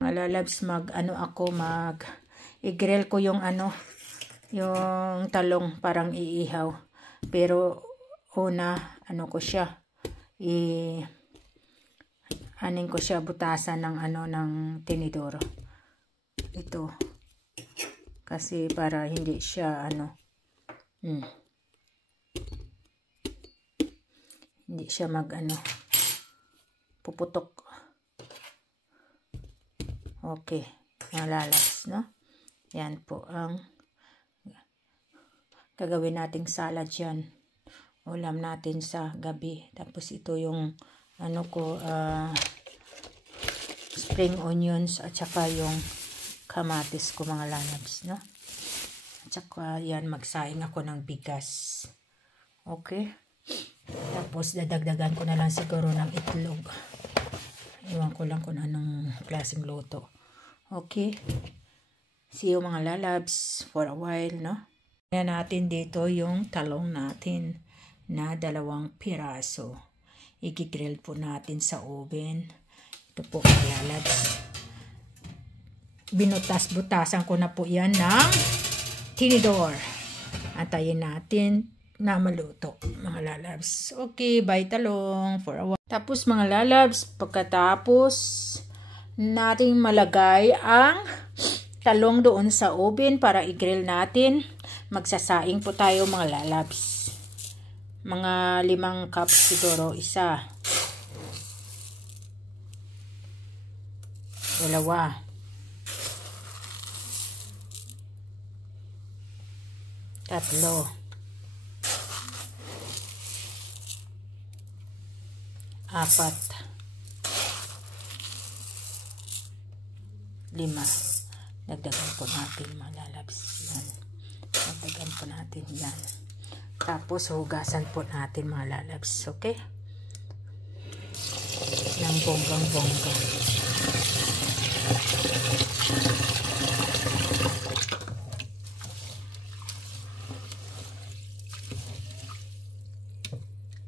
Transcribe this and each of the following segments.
Mga lalabs, i-grill ko yung yung talong parang iihaw. Pero una, ko siya, anin ko siya butasan ng ng tinidor. Ito. Kasi para hindi siya hindi siya puputok. Okay, malalas, no? Yan po ang gagawin nating salad yan. Ulam natin sa gabi. Tapos ito yung spring onions at saka yung kamatis ko, mga lalabs, no? At saka yan, magsaing ako ng bigas. Okay? Tapos dadagdagan ko na lang siguro ng itlog. Iwan ko lang kung anong klaseng luto. Okay? See you, mga lalabs, for a while, no? Yan natin dito yung talong natin na 2 piraso. I-grill po natin sa oven. Ito po, mga lalabs. Binutas-butasan ko na po yan ng tinidor. Antayin natin na maluto, mga lalabs. Okay, bye talong for a while. Tapos, mga lalabs, pagkatapos nating malagay ang talong doon sa oven para i-grill natin, magsasaing po tayo, mga lalabs. Mga 5 cups siguro, 1, 2, 3, 4, 5. Dagdagan po natin, mga lalabs. Yan. Dagdagan po natin yan. Tapos hugasan po natin, mga lalabs. Okay? Ng bonggang-bongga.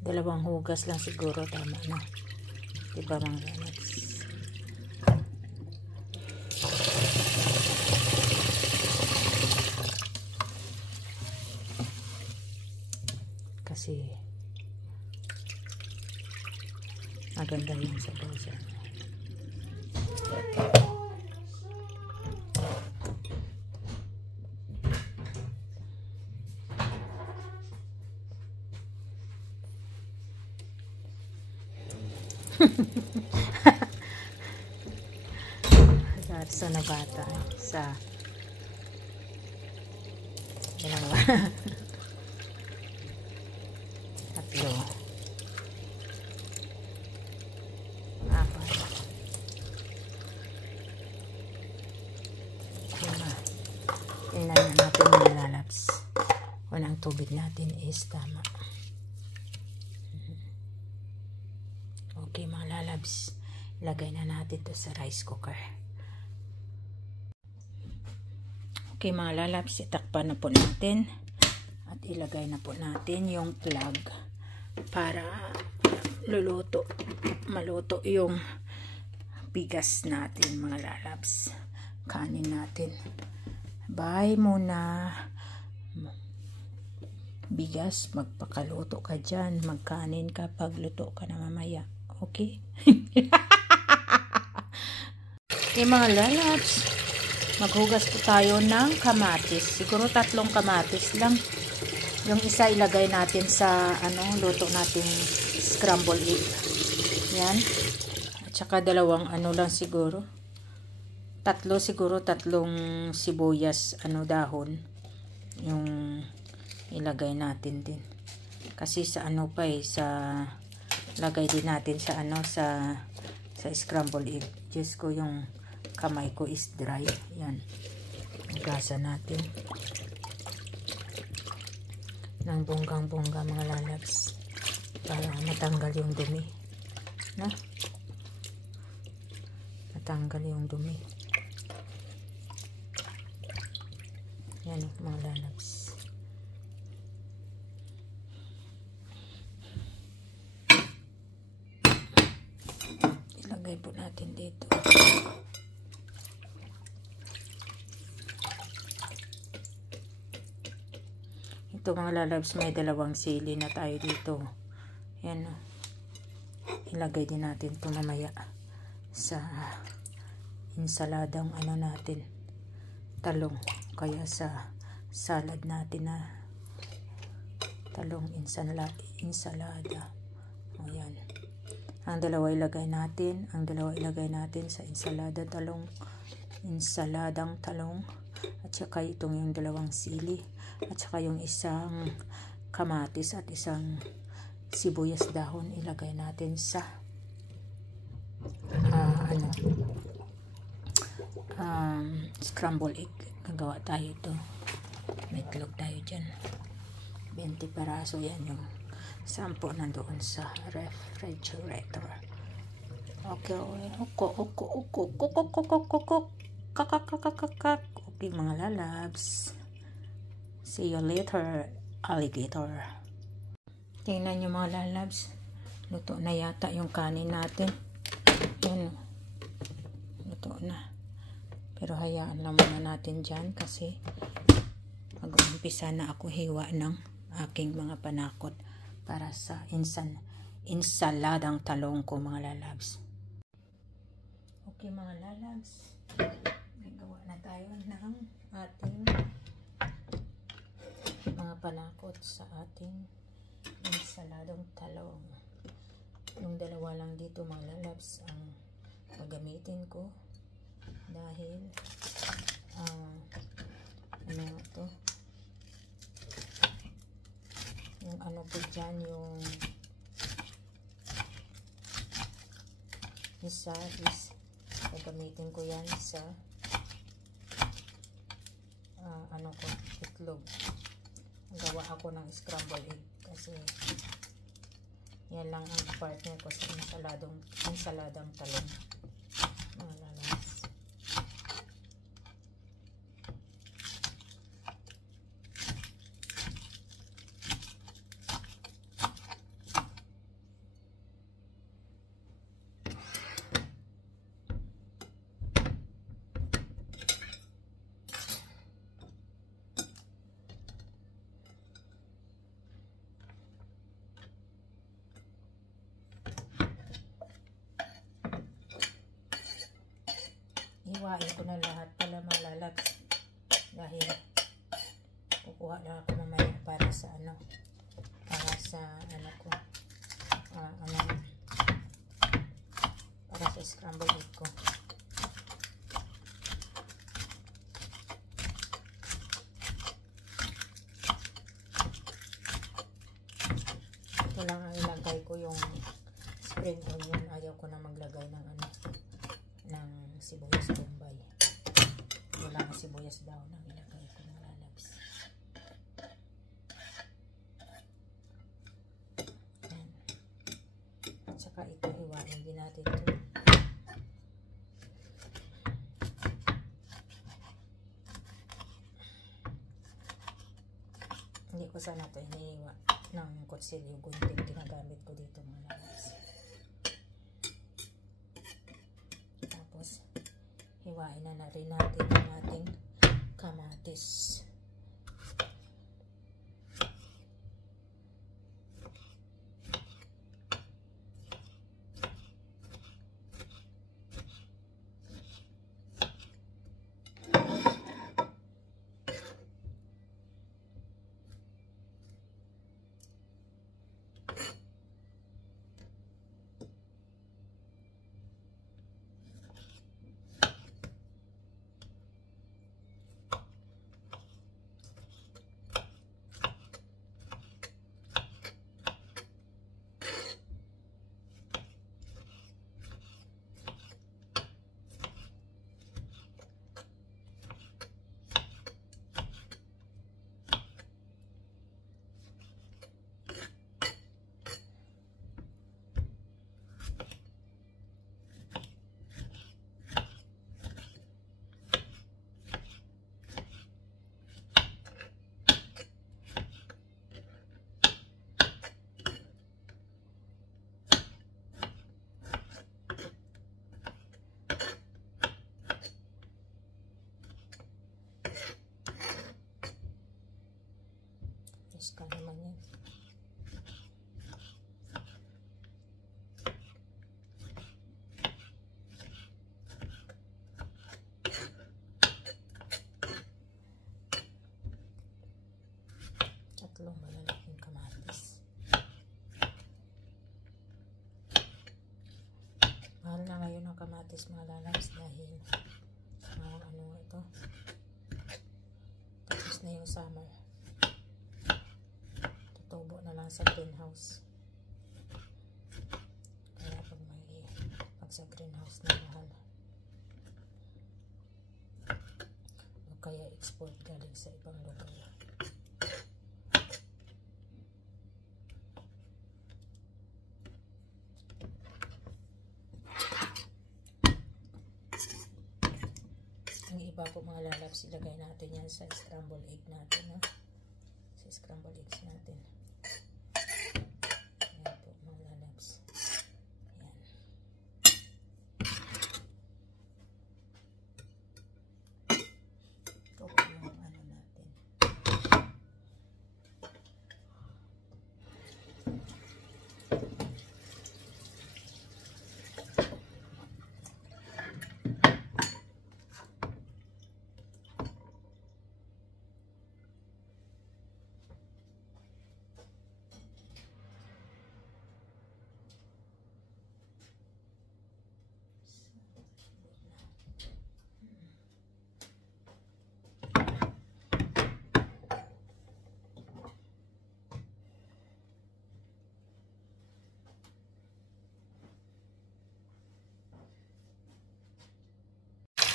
Dalawang hugas lang siguro, tama na. Diba, mga lalabs? Kasi maganda yung sabaw siya. Sa nabata sa dalawa. 3, 4, 5. Tingnan na natin, mga lalabs. Unang tubig natin is tama. Okay, mga lalabs. Ilagay na natin to sa rice cooker. Okay, mga lalabs, itakpan na po natin at ilagay na po natin yung plug para maluto yung bigas natin, mga lalabs. Kanin natin. Bye muna. Bigas, magpakaluto ka dyan. Magkanin ka pag luto ka na mamaya. Okay? Okay, mga lalabs. Maghugas po tayo ng kamatis. Siguro 3 kamatis lang. Yung isa ilagay natin sa luto natin scramble egg. Yan. At saka 2 lang siguro. 3 siguro, 3 sibuyas, dahon. Yung ilagay natin din. Kasi sa sa lagay din natin sa sa scramble egg. Just ko yung kamay ko is dry. Yan. Hugasan natin ng bonggang-bongga, mga lalabs, para matanggal yung dumi. Na? Matanggal yung dumi. Yan, mga lalabs. Ilagay po natin dito. Ito mga lalabs, may dalawang sili na tayo dito. Yan o. Ilagay din natin ito mamaya sa insaladang ano natin, talong. Kaya sa salad natin na talong insalada. O yan. Ang dalawa ilagay natin sa insaladang talong. At saka itong yung dalawang sili. At saka yung isang kamatis at isang sibuyas dahon ilagay natin sa scrambled egg. Gagawa tayo ito. May itlog tayo dyan. 20 peraso yan yung 10 nandoon sa refrigerator. Okay, okay mga lalabs. See you later, alligator. Tingnan nyo mga lalabs. Luto na yata yung kanin natin. Yan. Luto na. Pero hayaan lang muna natin dyan kasi mag-umpisa na ako hiwa ng aking mga panakot para sa insaladang talong ko mga lalabs. Okay mga lalabs. Nagawa na tayo ng ating mga panakot sa ating insaladang talong. Yung dalawa lang dito mga lalabs ang gagamitin ko dahil ano to, yung ano ko dyan, yung isa is gagamitin ko yan sa ano ko, itlog. Gawa ako ng scrambled egg kasi yan lang ang partner ko sa insaladang talong mga lalabs. Hiwain ko na lahat pala mga lalabs dahil kukuha lang ako mamaya para sa ano ko para sa scrambled egg ko. Ito lang ang ilagay ko, yung spring onion. Ayaw ko na maglagay ng ng sibuyas bombay. Wala na sibuyas daw nang ilagay ko ng lalabs. Yan. At saka ito, hiwain din natin ito. Hindi ko sana ito hinihiwa ng kutsilyo. Gunting ginagamit ko dito mga lalabs. Hiwain na rin natin ang ating kamatis. Malinis ka naman yan. Tatlong malalaking kamatis. Mahal na ngayon ang kamatis mga lalabs dahil ano ito, tapos na yung summer. Tutubo na lang sa greenhouse. Kaya pag sa greenhouse na mahal. O kaya export galing sa ibang lugar. Ang iba po mga lalabs, ilagay natin yan sa scrambled egg natin, ha? Sa scrambled eggs natin. Ayan po mga lalabs. Ayan. Ito po yung ano natin.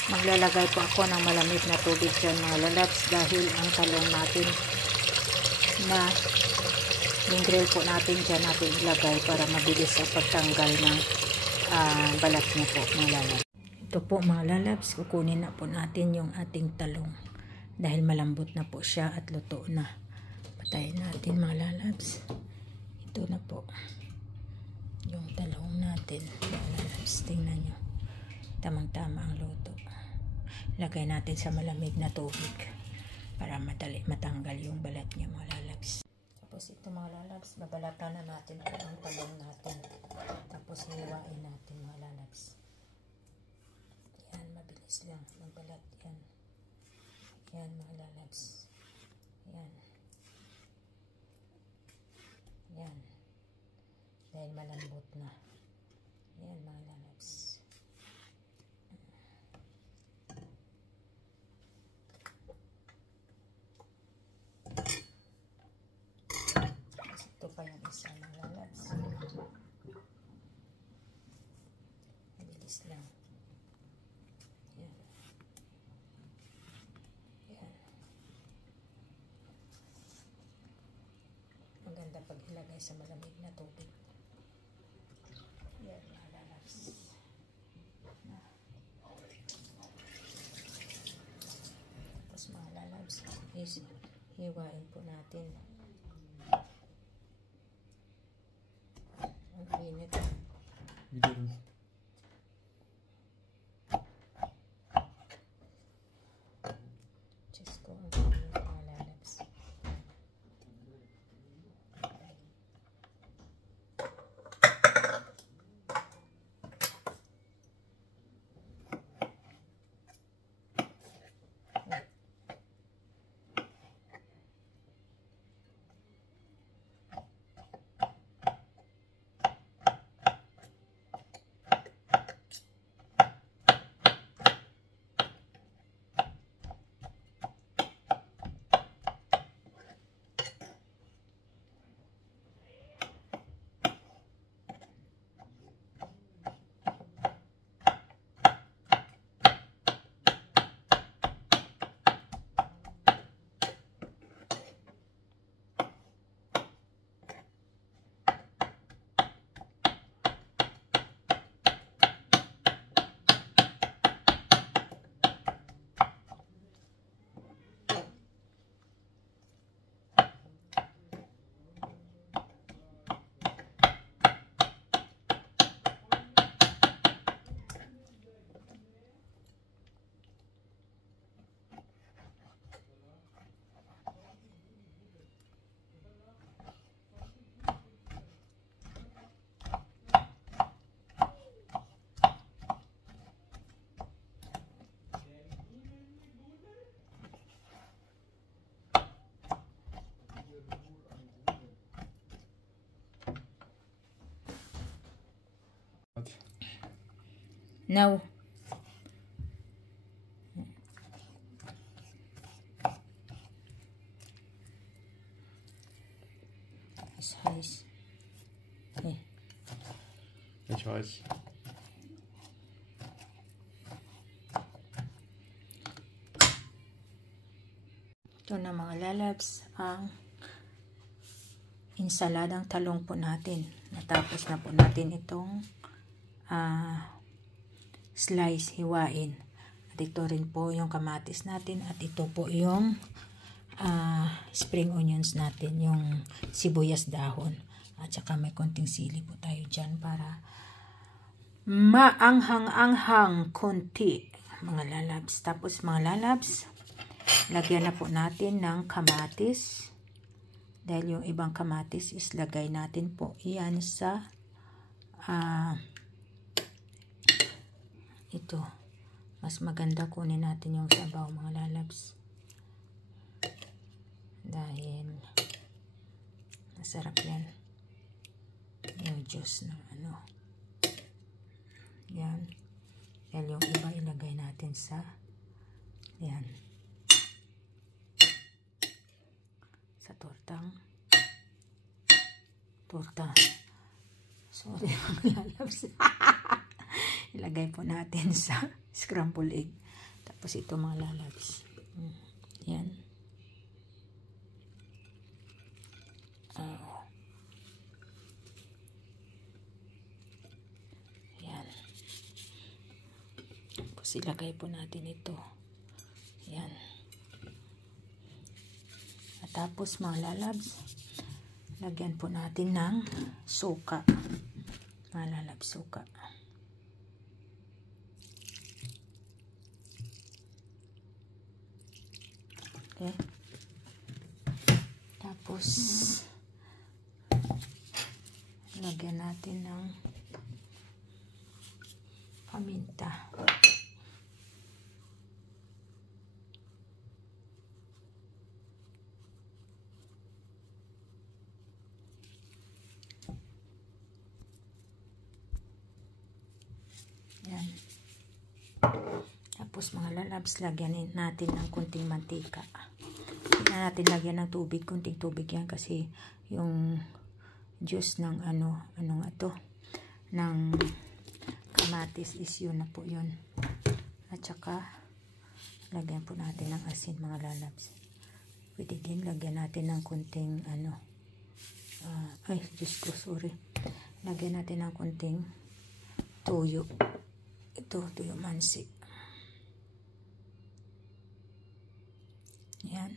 Maglalagay po ako ng malamig na tubig dyan mga lalabs dahil ang talong natin na yung grill po natin dyan natin ilagay para mabilis ang pagtanggal ng balat niya po mga lalabs. Ito po mga lalabs, kukunin na po natin yung ating talong dahil malambot na po siya at luto na. Patayin natin mga lalabs. Ito na po yung talong natin mga lalabs. Tingnan nyo, tamang tama ang luto. Lagay natin sa malamig na tubig para madali matanggal yung balat niya mga lalabs. Tapos ito mga lalabs, babalatan na natin po ang talong natin. Tapos hiwain natin mga lalabs. Yan, mabilis lang magbalat yan. Yan mga lalabs. Yan. Yan. Dahil malambot na. Yan mga lalabs. Ito pa yung isa mga lalabs. Mabilis lang. Yan. Yan. Maganda pag ilagay sa malamig na tubig. Yan mga lalabs. Tapos mga lalabs, hiwain po natin. Ang init. Diyos ko, ang init mga lalabs. Now, heiß. Okay. Ich weiß. Ito na mga lalabs, ang insaladang talong po natin. Natapos na po natin itong slice, hiwain. At ito rin po yung kamatis natin. At ito po yung spring onions natin, yung sibuyas dahon. At saka may konting sili po tayo dyan para maanghang-anghang konti mga lalabs. Tapos mga lalabs, lagyan na po natin ng kamatis. Dahil yung ibang kamatis is lagay natin po iyan sa ito. Mas maganda kunin natin yung sabaw mga lalabs. Dahil masarap yan. Yung juice ng ano. Yan. Dahil yung iba ilagay natin sa yan. Sa torta. Sorry mga lalabs. Ilagay po natin sa scrambled egg. Tapos ito mga lalabs. Yan. Yan. Tapos ilagay po natin ito. Yan. At tapos mga lalabs, lagyan po natin ng suka. Mga lalabs, suka. Okay. Tapos lagyan natin ng paminta. Yan. Tapos mga lalabs, lagyan natin ng kunting mantika. Hindi na natin lagyan ng tubig, kunting tubig yan kasi yung juice ng ano nga to, ng kamatis is yun na po yun. At saka lagyan po natin ng asin mga lalabs. Pwede din lagyan natin ng kunting ano, sorry. Lagyan natin ng kunting tuyo. Ito, tuyo mansi. Yan.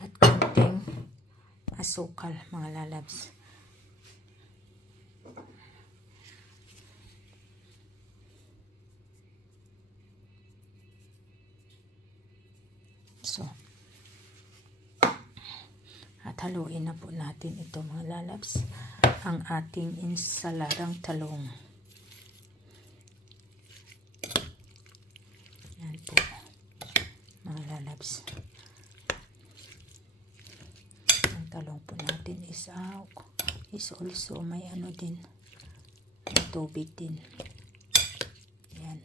At kunting asukal mga lalabs. So, at haluin na po natin ito mga lalabs, ang ating insaladang talong. Yan po mga lalabs. Ang talong po natin is also may ano din, may tubig din. Yan.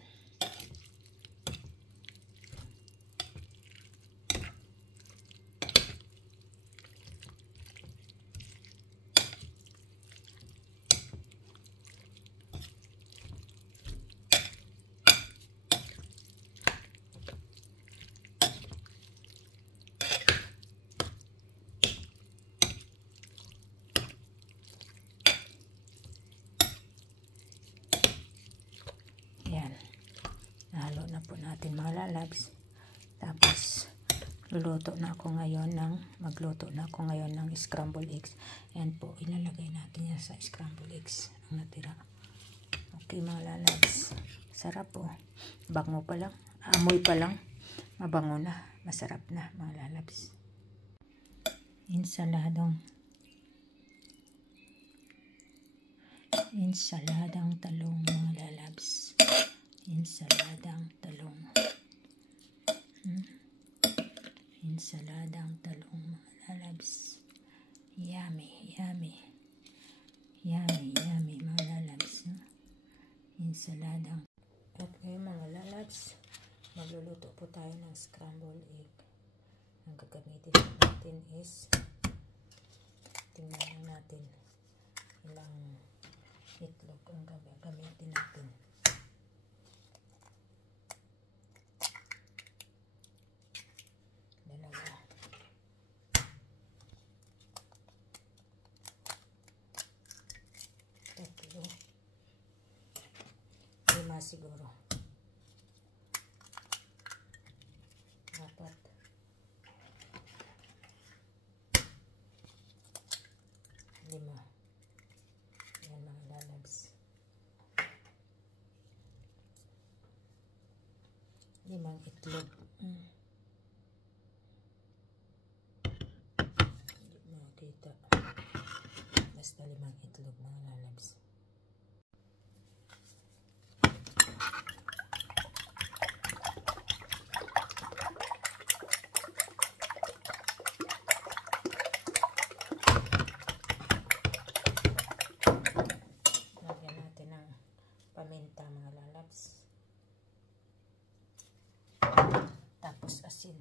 Nahalo na po natin mga lalabs. Tapos magluto na ako ngayon ng scrambled eggs. Ayan po, ilalagay natin yan sa scrambled eggs ang natira. Okay mga lalabs, sarap po. Bango pa lang, amoy pa lang, mabango na, masarap na mga lalabs. Insaladang talong mga lalabs. Insaladang talong. Insaladang talong mga lalabs. Yummy, yummy. Yummy, yummy mga lalabs. Insaladang Okay mga lalabs, magluluto po tayo ng scrambled egg. Ang gagamitin natin is, tingnan natin ilang itlog ang gagamitin natin. Dalawa. Tatlo. 5 siguro. 4. 5. Yan mga lalabs. 5 itlog. Hindi makita. Basta 5 itlog mga lalabs. Lagyan natin ng paminta mga lalabs. Tapos asin.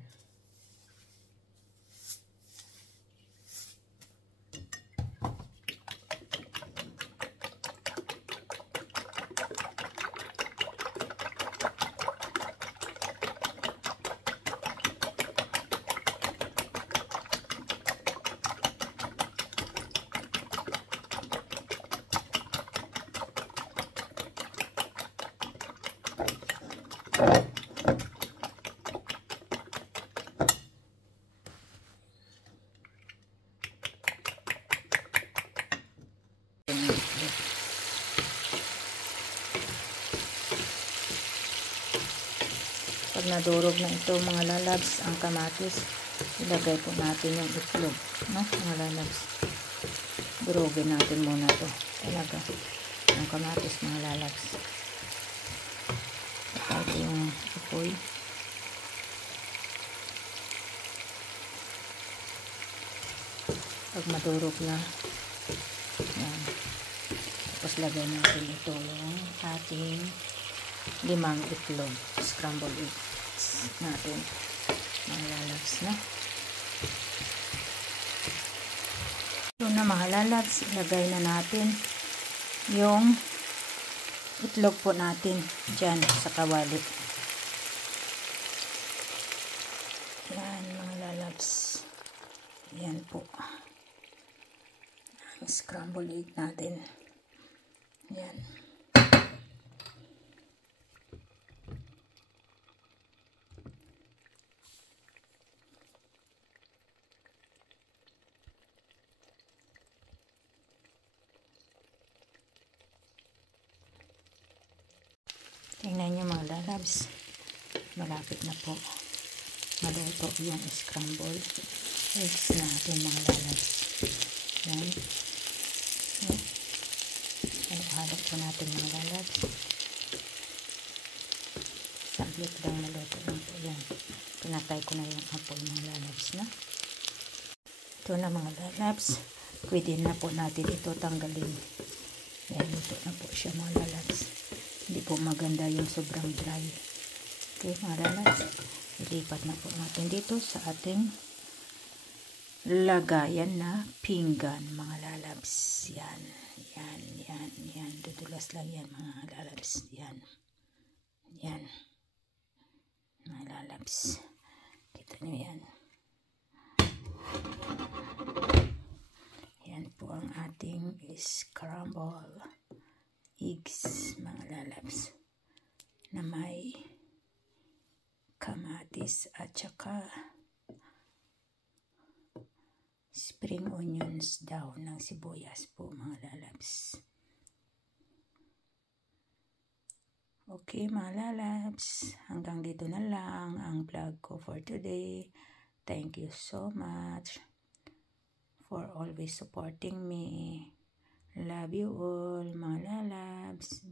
Pag nadurog na ito mga lalabs, ang kamatis, ilagay po natin yung itlog, no mga lalabs. Durugin natin muna to talaga ang kamatis mga lalabs. Ito yung apoy. Pag madurog na, yan. Tapos lagay natin ito yung ating 5 itlog, scrambled eggs natin mga lalabs na. Ito na mga lalabs, ilagay na natin yung itlog po natin dyan sa kawali. Yan mga lalabs, yan po ang scrambled egg natin. Yan. Tingnan nyo mga lalabs, malapit na po maluto yung scrambled eggs natin mga lalabs. Yan. Halo-halo po natin mga lalabs. Saglit lang maluto lang po yan. Pinatay ko na yung apoy mga lalabs na. Ito na mga lalabs. Pwede na po natin ito tanggalin. Yan, luto na po siya mga lalabs. Hindi po maganda yung sobrang dry. Okay mga lalabs, ilipat na po natin dito sa ating lagayan na pinggan mga lalabs. Yan, yan, yan, yan. Dudulas lang yan mga lalabs. Yan, yan mga lalabs. Kita nyo yan. Yan po ang ating scrambled eggs mga lalabs na may kamatis at saka spring onions daw ng sibuyas po mga lalabs. Okay mga lalabs, hanggang dito na lang ang vlog ko for today. Thank you so much for always supporting me. Love you all mga lalabs.